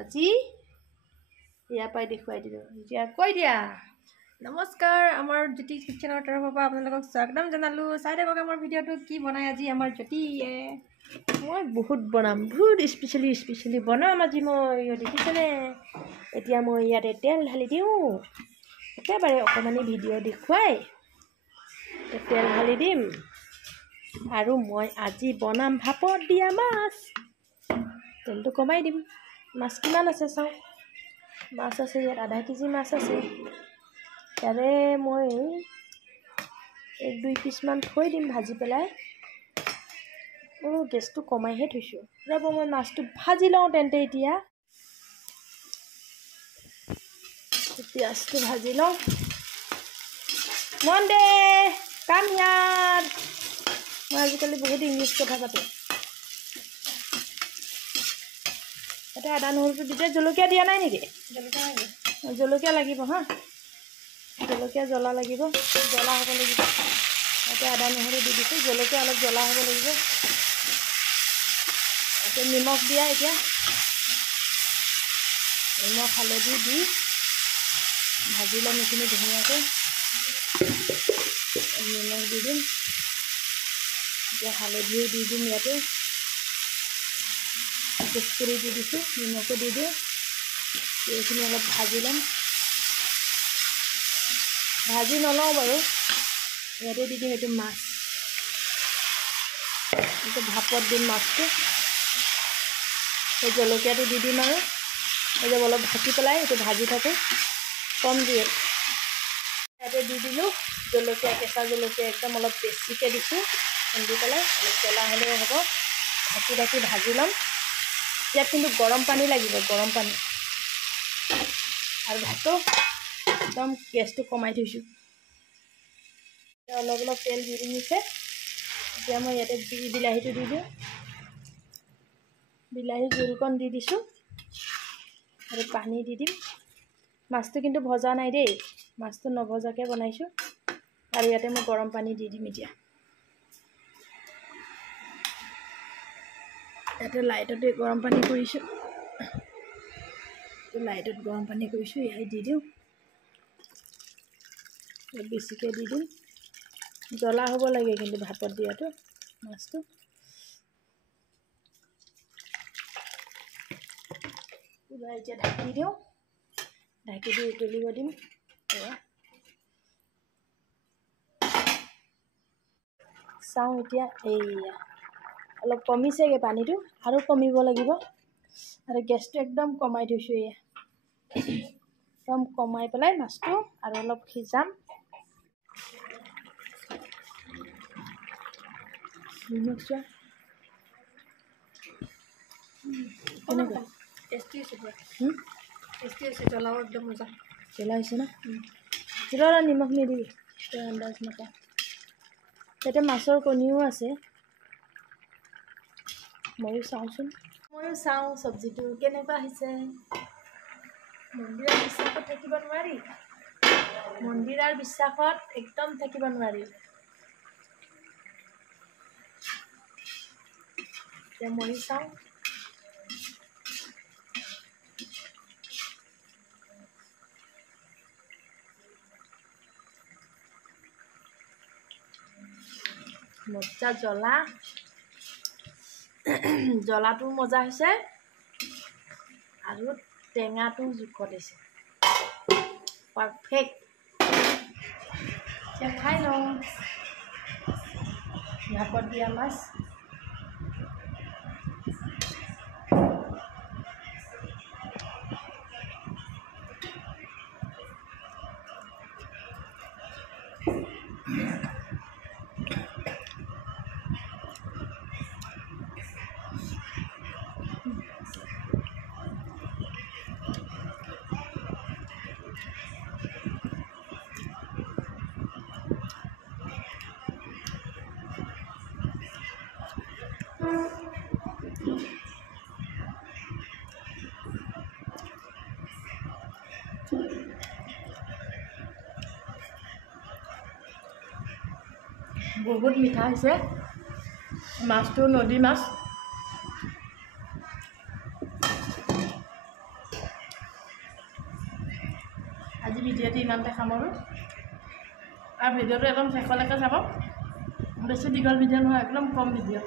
আজি ইয়াৰ পৰাই দেখুৱাই দিলোঁ। এতিয়া কৈ দিয়া নমস্কাৰ, আমাৰ জ্যোতি কিটচেনৰ তৰফৰ পৰা আপোনালোকক স্বাগতম জনালোঁ। চাই থাকক আমাৰ ভিডিঅ'টো কি বনাই আজি আমাৰ জ্যোতিয়ে। মই বহুত বনাম, বহুত স্পেচিয়েলি বনাম আজি মই, দেখিছেনে। এতিয়া মই ইয়াতে তেল ঢালি দিওঁ, একেবাৰে অকণমানি ভিডিঅ' দেখুৱাই তেল ঢালি দিম। আৰু মই আজি বনাম ভাপত দিয়া মাছ। তেলটো কমাই দিম। মাছ কিমান আছে চাওঁ। মাছ আছে ইয়াত আধা কেজি মাছ আছে। তাৰে মই 1-2 পিচমান থৈ দিম ভাজি পেলাই। গেছটো কমাইহে থৈছোঁ। ৰ'ব মই মাছটো ভাজি লওঁ তেন্তে। এতিয়া পিঁয়াজটো ভাজি লওঁ। মন দে কাম ইয়াত। মই আজিকালি বহুত ইংলিছ কথা পাতোঁ। এটা আদা নহৰুটো দিতে জলকীয়া দিয়া নাই নেকি? জলকীয়া লাগিব হা, জলকীয়া জ্বলা লাগিব, জ্বলা হ'ব লাগিব। এতিয়া আদা নহৰু দি দিছোঁ, জলকীয়া অলপ জ্বলা হ'ব লাগিব। এতিয়া নিমখ দিয়া, এতিয়া নিমখ হালধি দি ভাজি ল'ম এইখিনি ধুনীয়াকৈ। নিমখ দি দিম, এতিয়া হালধিও দি দিম ইয়াতে। কস্তুৰী দি দিছোঁ, নিমখো দি দিওঁ। এইখিনি অলপ ভাজি ল'ম। ভাজি নলওঁ বাৰু, ইয়াতে দি দিম এইটো মাছ। এইটো ভাপত দিম মাছটো। এই জলকীয়াটো দি দিম আৰু এই অলপ ঢাকি পেলাই এইটো ভাজি থাকোঁ কম দিয়ে। ইয়াতে দি দিলোঁ জলকীয়া, কেঁচা জলকীয়া একদম অলপ বেছিকৈ দিছোঁ। খুন্দি পেলাই অলপ জ্বলা হ'লেও হ'ব। ঢাকি ভাজি ল'ম। ইয়াত কিন্তু গৰম পানী লাগিব, গৰম পানী। আৰু ভাতটো একদম গেছটো কমাই থৈছোঁ। অলপ অলপ তেল জুৰি নিছে। এতিয়া মই ইয়াতে বিলাহীটো দি দিওঁ। বিলাহী জোলকণ দি দিছোঁ আৰু পানী দি দিম। মাছটো কিন্তু ভজা নাই দেই, মাছটো নভজাকৈ বনাইছোঁ। আৰু ইয়াতে মই গৰম পানী দি দিম। এতিয়া ইয়াতে লাইটতে গৰম পানী কৰিছোঁ, লাইটত গৰম পানী কৰিছোঁ। ইয়াত দি দিওঁ, বেছিকৈ দি দিম। জ্বলা হ'ব লাগে কিন্তু ভাপত দিয়াটো মাছটো। পুৰা এতিয়া ঢাকি দিওঁ, ঢাকি দি উতলিব দিম। চাওঁ এতিয়া, এইয়া অলপ কমিছেগৈ পানীটো, আৰু কমিব লাগিব। আৰু গেছটো একদম কমাই থৈছোঁ। এয়া একদম কমাই পেলাই মাছটো আৰু অলপ সিজাম। কেনেকুৱা টেষ্টি হৈছে, টেষ্টি হৈছে। জ্বলাও একদম মজা জ্বলা হৈছে ন। জ্বলা নিমখ নিদিবি, তই আন্দাজ নাপাওঁ। ইয়াতে মাছৰ কণীও আছে, ময়ো চাওঁ চব্জিটো কেনেকুৱা হৈছে। মন্দিৰৰ বিশ্বাসত থাকিব নোৱাৰি, মন্দিৰৰ বিশ্বাসত একদম থাকিব নোৱাৰি। এতিয়া ময়ো চাওঁ। মজা জ্বলা, জ্বলাটোও মজা হৈছে আৰু টেঙাটোও জোখত হৈছে, পাৰফেক্ট। এতিয়া খাই লওঁ ভাপত দিয়া মাছ। বহুত মিঠা হৈছে মাছটো, নদী মাছ। আজি ভিডিঅ'টো ইমানতে সামৰোঁ আৰু ভিডিঅ'টো একদম শেষলৈকে চাব বেছি দীঘল ভিডিঅ' নহয় একদম কম ভিডিঅ'